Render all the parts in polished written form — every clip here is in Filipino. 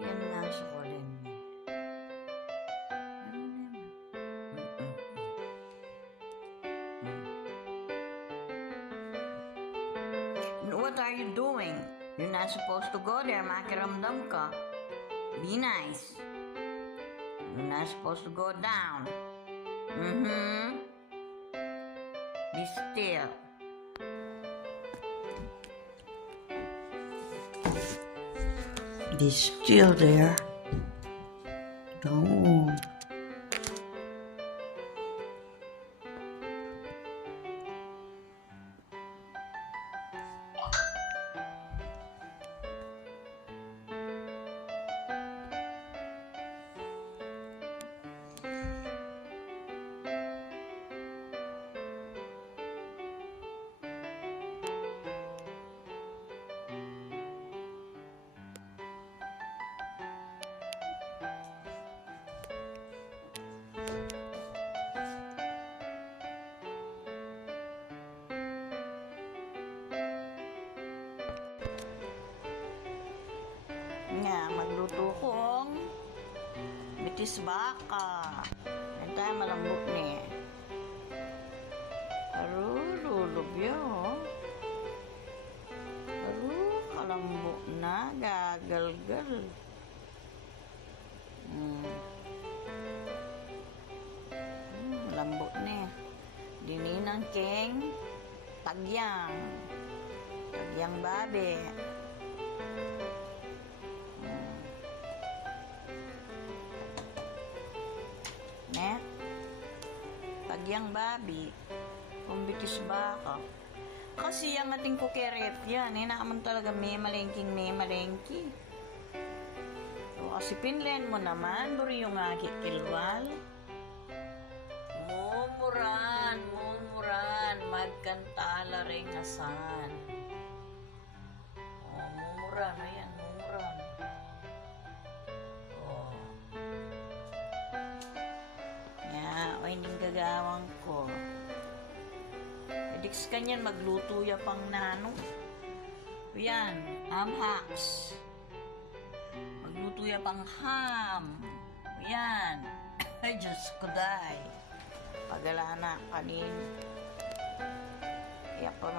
Yan nga sa kulin. Ano naman? What are you doing? You're not supposed to go there. Makiramdam ka. Be nice. You're not supposed to go down. Be still. Be still there. Don't. Nga, magluto kong bitis baka. Yan tayo malambot ni. Aru, lulubyo. Aru, kalambot na. Gagal-gal. Malambot ni. Dininang king tagyang. Tagyang babi. Tagyang babi, kumbitis baka. Kasi yung ating kukerep yan, naman talaga may malengking. So, kasi pinlen mo naman, buri yung kilwal. Mumuran, magkantala rin asan. Oh, mumuran. Hindi gagawang ko. Ediks kanyan magluto ya pang nano. Yan, ham hacks. Magluto ya pang ham. Yan. Ay, Diyos ko day. Pagala na kanin. Iya pa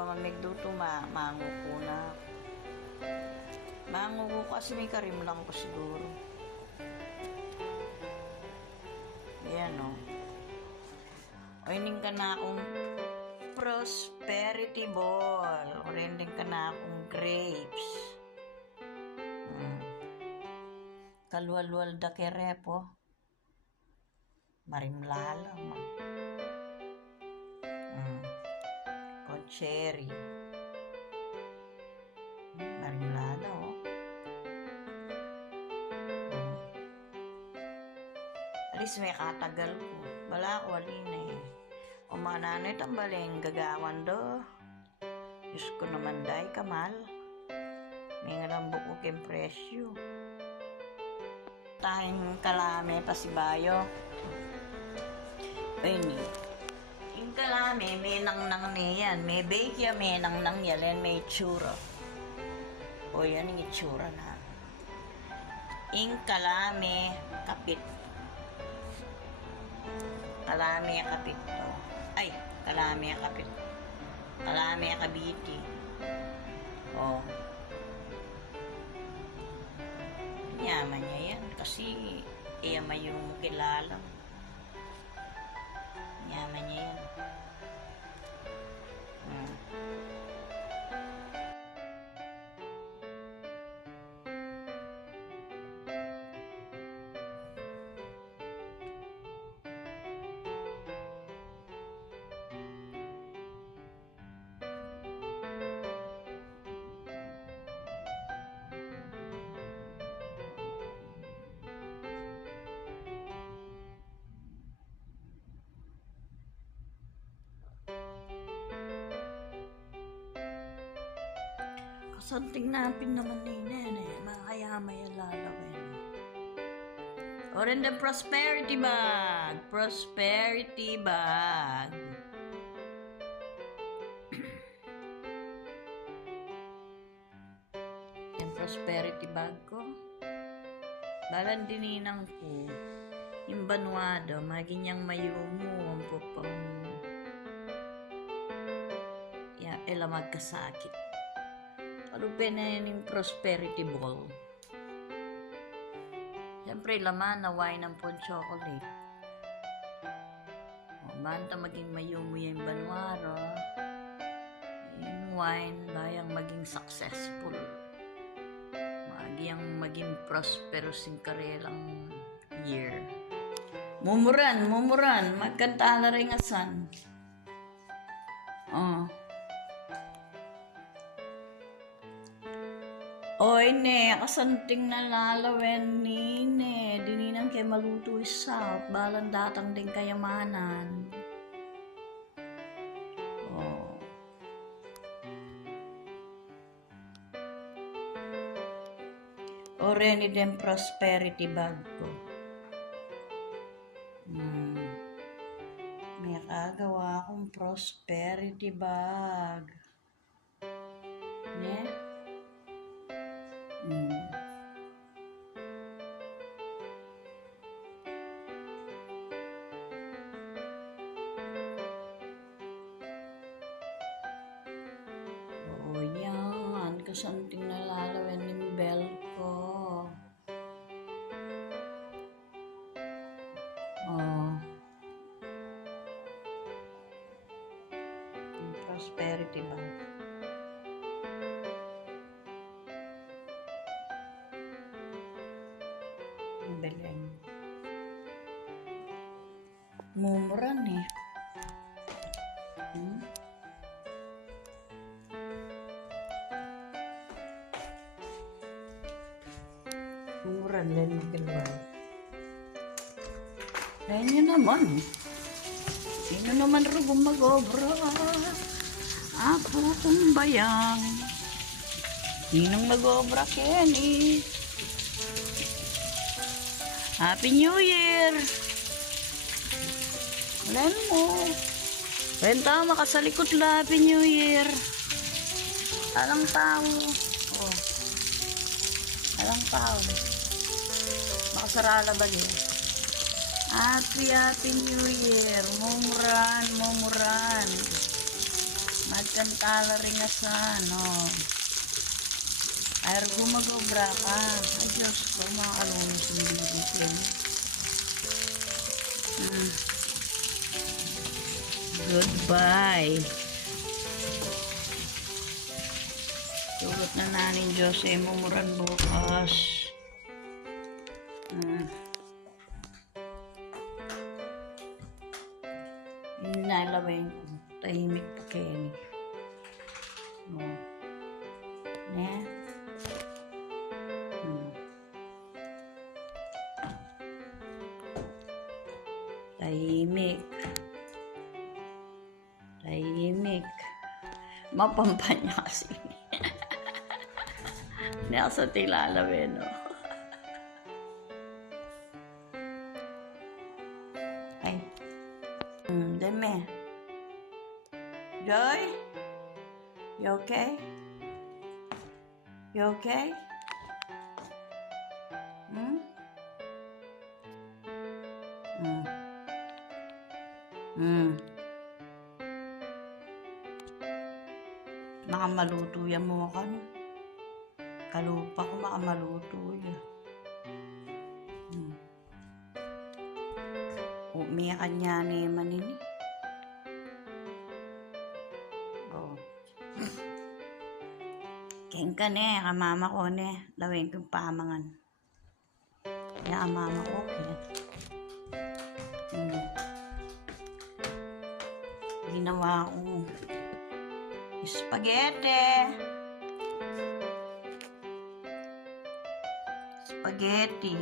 mamigluto mango ko na. Mango ko kasi may karim lang ko siguro. Ayan o. O ining ka na akong prosperity ball. O rin ka na akong grapes. Kalwalwal da kerepo. Marimlala man. Con cherry. Marimlala o. Alis may katagal ko. Bala ko alina eh. O mananay tambaling gagawan do. Diyos ko naman day kamal. May ngalambok ko kem presyo. Tayong kalame pasibayo. Ay ni. Yung kalame may nang niyan. May bake ya may nang yan. May tsura. O yan yung itsura na. Yung kalame kapit. Kalame kapit to. Ay, kalame kapit. Kalame kabiti. Oh. Yaman niya yan. Kasi, yaman yung kilala. Yaman niya yan. Something napin naman ni Nene. Makayamay ang lalawin. Or in the prosperity bag. Prosperity bag. Yung prosperity bag ko. Balan dininang ko. Yung banwado, maginyang mayumo. Ang pupang ela magkasakit. Alupin na yun yung prosperity ball. Siyempre, laman na wine ng pon chocolate. Banta maging mayumo yung banwaro. Yung wine, bayang maging successful. Maging prosperous yung karelang year. Mumuran, magkanta na rin asan. Oy ne, kasanting na lalawen ni ne, dininang kay maluto isa, balang datang din kayamanan. O reni din prosperity bag ko. May kagawa akong prosperity bag. Ne? Oo, yan. Kasanting nalalawan yung belt ko. Prosperity bag. Belen. Mumuran eh. Mumuran din gano'n. Kaya nyo naman. Sino naman rin gumagobra? Ako kong bayang. Sinong magobra, Kenny? Happy New Year! Alam mo. Renta, makasalikot la. Happy New Year. Alang tao. Alang tao. Makasarala ba din? Happy New Year. Mumuran. Magkantala rin asan, Ay, gumagobra ka. Ay, Diyos ko, mga alunos yung bibitin. Goodbye. Tulot na nanin, Diyos, mumuran bukas. Yun nalawin ko. Tahimik pa Kenny. Tahimik. Mapampanya kasi. Nasa tilalawin, Ay. Deme. Joy? You okay? You okay? Makamaluto yan mo ka, Kalupa ko makamaluto yan. Umiyakan niya ni manini. Kain ka ne, kamama ko ne. Lawin kong pamangan. Kaya kamama ko, Ginawa ko spaghetti.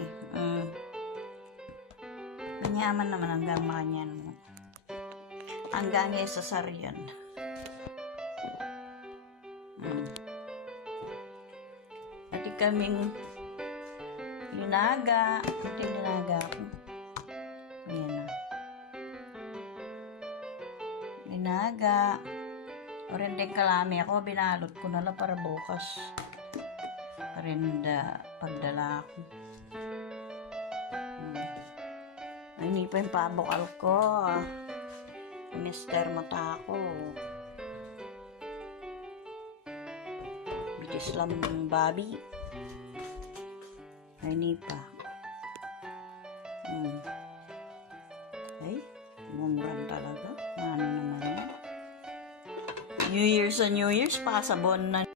Manyaman naman hanggang manyan mo. Hanggang sa saryan. Pati kaming linaga. Pati linaga ko. Ayan na. Linaga. O rin din kalami ako, binalot ko na lang para bukas. Parinda, pagdala ko. Ini pa yung pabukal ko. Mr. Matako. Bitis lang babi. Ini pa. Ay, mumuran talaga. Ano naman yan? New Year's sa New Year's, pasabon na